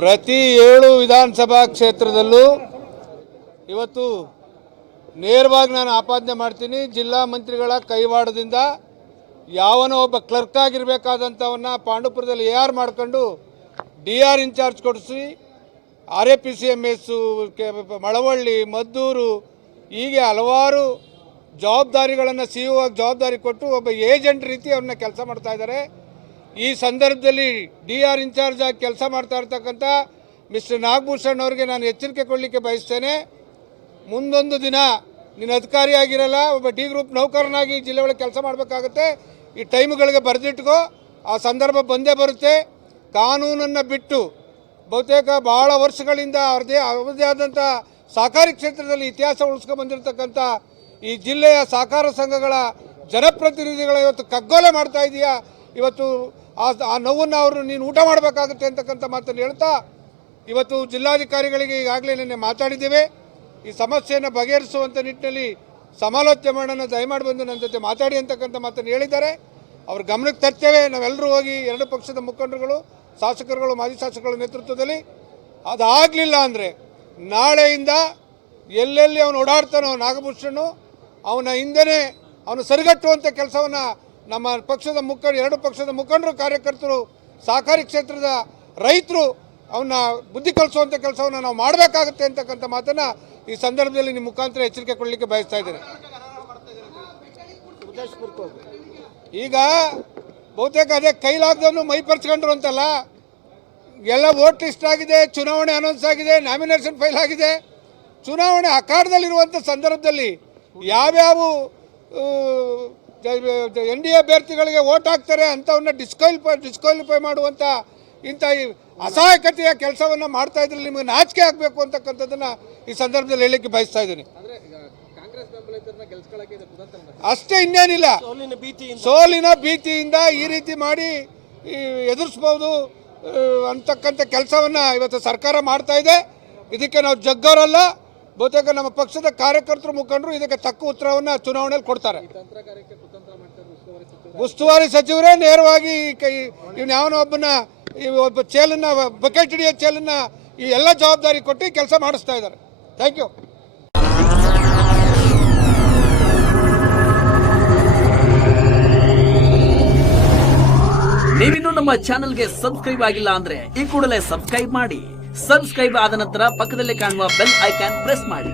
ಪ್ರತಿ ಏಳು ವಿಧಾನಸಭಾ ಕ್ಷೇತ್ರದಲ್ಲೂ ಇವತ್ತು ನೇರವಾಗಿ ನಾನು ಆಪಾದನೆ ಮಾಡ್ತೀನಿ. ಜಿಲ್ಲಾ ಮಂತ್ರಿಗಳ ಕೈವಾಡದಿಂದ ಯಾವನೋ ಒಬ್ಬ ಕ್ಲರ್ಕ್ ಆಗಿರಬೇಕಾದಂಥವನ್ನ ಪಾಂಡುಪುರದಲ್ಲಿ ಎ ಆರ್ ಮಾಡ್ಕೊಂಡು ಡಿ ಆರ್ ಇನ್ಚಾರ್ಜ್ ಕೊಡಿಸಿ, R A P C M S Malavalli, Maddur, ಹೀಗೆ ಹಲವಾರು ಜವಾಬ್ದಾರಿಗಳನ್ನು ಸಿ ಓ ಆಗಿ ಜವಾಬ್ದಾರಿ ಕೊಟ್ಟು ಒಬ್ಬ ಏಜೆಂಟ್ ರೀತಿ ಅವ್ರನ್ನ ಕೆಲಸ ಮಾಡ್ತಾ ಇದ್ದಾರೆ. ಈ ಸಂದರ್ಭದಲ್ಲಿ ಡಿ ಆರ್ ಇನ್ಚಾರ್ಜ್ ಆಗಿ ಕೆಲಸ ಮಾಡ್ತಾ ಇರ್ತಕ್ಕಂಥ ಮಿಸ್ಟರ್ ನಾಗಭೂಷಣ್ ಅವರಿಗೆ ನಾನು ಎಚ್ಚರಿಕೆ ಕೊಡಲಿಕ್ಕೆ ಬಯಸ್ತೇನೆ. ಮುಂದೊಂದು ದಿನ ನೀನು ಅಧಿಕಾರಿಯಾಗಿರಲ್ಲ ಒಬ್ಬ ಡಿ ಗ್ರೂಪ್ ನೌಕರನಾಗಿ ಜಿಲ್ಲೆ ಒಳಗೆ ಕೆಲಸ ಮಾಡಬೇಕಾಗುತ್ತೆ. ಈ ಟೈಮ್ಗಳಿಗೆ ಬರೆದಿಟ್ಕೋ. ಆ ಸಂದರ್ಭ ಬಂದೇ ಬರುತ್ತೆ. ಕಾನೂನನ್ನು ಬಿಟ್ಟು ಬಹುತೇಕ ಭಾಳ ವರ್ಷಗಳಿಂದ ಅವ್ರದೇ ಅವರದೇ ಆದಂಥ ಸಹಕಾರಿ ಕ್ಷೇತ್ರದಲ್ಲಿ ಇತಿಹಾಸ ಉಳಿಸ್ಕೊಂಡು ಬಂದಿರತಕ್ಕಂಥ ಈ ಜಿಲ್ಲೆಯ ಸಹಕಾರ ಸಂಘಗಳ ಜನಪ್ರತಿನಿಧಿಗಳ ಇವತ್ತು ಕಗ್ಗೊಲೆ ಮಾಡ್ತಾ ಇದೆಯಾ? ಇವತ್ತು ಆ ಆ ನೋವನ್ನು ಅವರು ನೀನು ಊಟ ಮಾಡಬೇಕಾಗುತ್ತೆ ಅಂತಕ್ಕಂಥ ಮಾತನ್ನು ಹೇಳ್ತಾ ಇವತ್ತು ಜಿಲ್ಲಾಧಿಕಾರಿಗಳಿಗೆ ಈಗಾಗಲೇ ನಿನ್ನೆ ಮಾತಾಡಿದ್ದೇವೆ. ಈ ಸಮಸ್ಯೆಯನ್ನು ಬಗೆಹರಿಸುವಂಥ ನಿಟ್ಟಿನಲ್ಲಿ ಸಮಾಲೋಚನೆ ಮಾಡೋಣ, ದಯಮಾಡಿ ಬಂದು ನನ್ನ ಜೊತೆ ಮಾತಾಡಿ ಅಂತಕ್ಕಂಥ ಮಾತನ್ನು ಹೇಳಿದ್ದಾರೆ. ಅವ್ರ ಗಮನಕ್ಕೆ ತರ್ತೇವೆ. ನಾವೆಲ್ಲರೂ ಹೋಗಿ ಎರಡು ಪಕ್ಷದ ಮುಖಂಡರುಗಳು, ಶಾಸಕರುಗಳು, ಮಾಜಿ ಶಾಸಕರ ನೇತೃತ್ವದಲ್ಲಿ. ಅದಾಗಲಿಲ್ಲ ಅಂದರೆ ನಾಳೆಯಿಂದ ಎಲ್ಲೆಲ್ಲಿ ಅವನು ಓಡಾಡ್ತಾನೋ ನಾಗಭೂಷಣು ಅವನ ಹಿಂದೆನೇ ಅವನು ಸರಿಗಟ್ಟುವಂಥ ಕೆಲಸವನ್ನು ನಮ್ಮ ಪಕ್ಷದ ಮುಖಂಡ, ಎರಡು ಪಕ್ಷದ ಮುಖಂಡರು, ಕಾರ್ಯಕರ್ತರು, ಸಹಕಾರಿ ಕ್ಷೇತ್ರದ ರೈತರು ಅವನ್ನ ಬುದ್ಧಿ ಕಲಿಸುವಂಥ ಕೆಲಸವನ್ನು ನಾವು ಮಾಡಬೇಕಾಗುತ್ತೆ ಅಂತಕ್ಕಂಥ ಮಾತನ್ನು ಈ ಸಂದರ್ಭದಲ್ಲಿ ನಿಮ್ಮ ಮುಖಾಂತರ ಎಚ್ಚರಿಕೆ ಕೊಡಲಿಕ್ಕೆ ಬಯಸ್ತಾ ಇದ್ದೇನೆ. ಈಗ ಬಹುತೇಕ ಅದೇ ಕೈಲಾಗ್ದನ್ನು ಮೈ ಪರ್ಚ್ಕೊಂಡ್ರು ಅಂತಲ್ಲ, ಎಲ್ಲ ವೋಟ್ ಲಿಸ್ಟ್ ಆಗಿದೆ, ಚುನಾವಣೆ ಅನೌನ್ಸ್ ಆಗಿದೆ ನಾಮಿನೇಷನ್ ಫೈಲ್ ಆಗಿದೆ. ಚುನಾವಣೆ ಅಖಾಡದಲ್ಲಿರುವಂಥ ಸಂದರ್ಭದಲ್ಲಿ ಯಾವ್ಯಾವ ಎನ್ ಡಿ ಎ ಅಭ್ಯರ್ಥಿಗಳಿಗೆ ವೋಟ್ ಹಾಕ್ತಾರೆ ಅಂಥವನ್ನ ಡಿಸ್ಕ್ವಾಲಿಫೈ ಡಿಸ್ಕ್ವಾಲಿಫೈ ಮಾಡುವಂಥ ಇಂಥ ಈ ಅಸಹಾಯಕತೆಯ ಕೆಲಸವನ್ನು ಮಾಡ್ತಾ ಇದ್ರೆ ನಿಮಗೆ ನಾಚಿಕೆ ಆಗಬೇಕು ಅಂತಕ್ಕಂಥದ್ದನ್ನು ಈ ಸಂದರ್ಭದಲ್ಲಿ ಹೇಳಲಿಕ್ಕೆ ಬಯಸ್ತಾ ಇದ್ದೀನಿ. ಅಷ್ಟೇ ಇನ್ನೇನಿಲ್ಲ. ಸೋಲಿನ ಭೀತಿಯಿಂದ. ಈ ರೀತಿ ಮಾಡಿ ಈ ಎದುರಿಸ್ಬೋದು ಅಂತಕ್ಕಂಥ ಕೆಲಸವನ್ನು ಇವತ್ತು ಸರ್ಕಾರ ಮಾಡ್ತಾ ಇದೆ. ಇದಕ್ಕೆ ನಾವು ಜಗ್ಗರಲ್ಲ. ಬಹುತೇಕ ನಮ್ಮ ಪಕ್ಷದ ಕಾರ್ಯಕರ್ತರು ಮುಖಂಡರು ಇದಕ್ಕೆ ತಕ್ಕ ಉತ್ತರವನ್ನು ಚುನಾವಣೆಯಲ್ಲಿ ಕೊಡ್ತಾರೆ. ಉಸ್ತುವಾರಿ ಸಚಿವರು? ಸಚಿವರೇ ನೇರವಾಗಿ ಇವನು ಯಾವನೋ ಒಬ್ಬನ ಈ ಒಬ್ಬ ಚೇಲನ್ನ ಬಕೆಟ್ ಹಿಡಿಯೋ ಚೇಲನ್ನ ಈ ಎಲ್ಲ ಜವಾಬ್ದಾರಿ ಕೊಟ್ಟು ಕೆಲಸ ಮಾಡಿಸ್ತಾ ಇದ್ದಾರೆ. ಥ್ಯಾಂಕ್ ಯು ನೀವಿನ್ನೂ ನಮ್ಮ ಚಾನೆಲ್ಗೆ ಸಬ್ಸ್ಕ್ರೈಬ್ ಆಗಿಲ್ಲ ಅಂದ್ರೆ ಈ ಕೂಡಲೇ ಸಬ್ಸ್ಕ್ರೈಬ್ ಮಾಡಿ. ಸಬ್ಸ್ಕ್ರೈಬ್ ಆದ ನಂತರ ಪಕ್ಕದಲ್ಲಿ ಕಾಣುವ ಬೆಲ್ ಐಕಾನ್ ಪ್ರೆಸ್ ಮಾಡಿ.